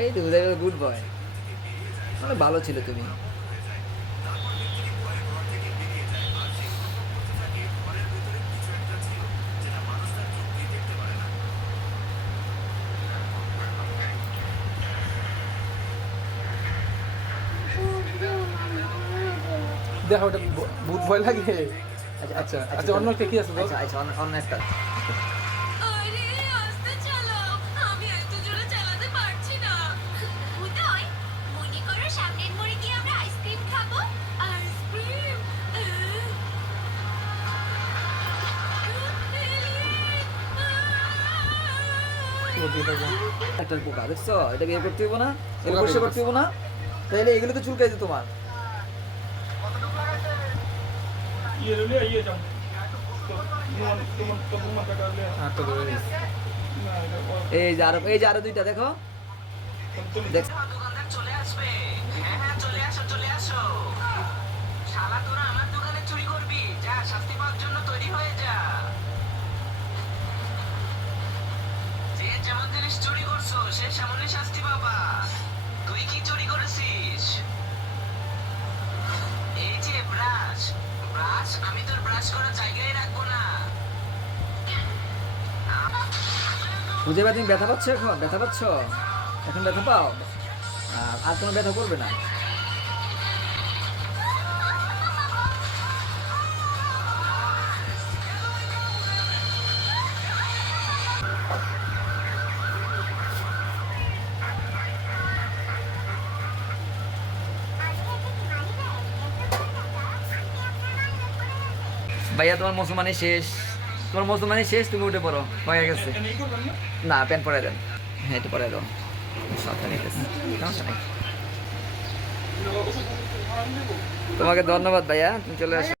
এই তো উদয় good boy, অনেক ভালো ছিল তুমি। দেখো ওটা ভূত ভয় লাগে। আচ্ছা আচ্ছা আচ্ছা আচ্ছা, অন্য একটা কি আছে বল? আচ্ছা আচ্ছা, অন্য অন্য একটা। আরে আস্তে চালাও, আমি এত জোরে চালাতে পারছি না। উদয়, মনে করো সামনের মোড়ে গিয়ে আমরা আইসক্রিম খাবো। আইসক্রিম? একটা পোকা দেখছো, এটা বিয়ে করতে হইব না, এগুলো পোকা পরিষ্কার বের করতে হইব না, তাইলে এগুলো তো চুলকাই দিত তোমার। আটটা ধরে নিস। এই যে আরো দুইটা দেখো, দেখ। দোকানদার চলে আসবে। হ্যাঁ হ্যাঁ, চলে আসো চলে আসো। শালা তোরা আমার দোকানে চুরি করবি, যা শাস্তি পাওয়ার জন্য তৈরি হয়ে যা। যে যেমন জিনিস চুরি করছো সে সেমনই শাস্তি পাবা। তুই কি চুরি করেছিস? এই যে ব্রাশ, ব্রাশ আমি তোর ব্রাশ করার জায়গায় রাখবো না। বুঝে পাই, তুমি ব্যথা পাচ্ছ, এখন ব্যথা পাচ্ছ, এখন ব্যথা পাও, আর কোনো ব্যথা করবে না। ভাইয়া তোমার মুসলমানি শেষ, তোমার মুসলমানি শেষ, তুমি উঠে পড়ো, হয়ে গেছে। না, প্যান্ট পরে দেন, হ্যাঁ একটু পরে দাও, সাথে নিতেছি, সমস্যা নেই। তোমাকে ধন্যবাদ ভাইয়া, তুমি চলে আসো।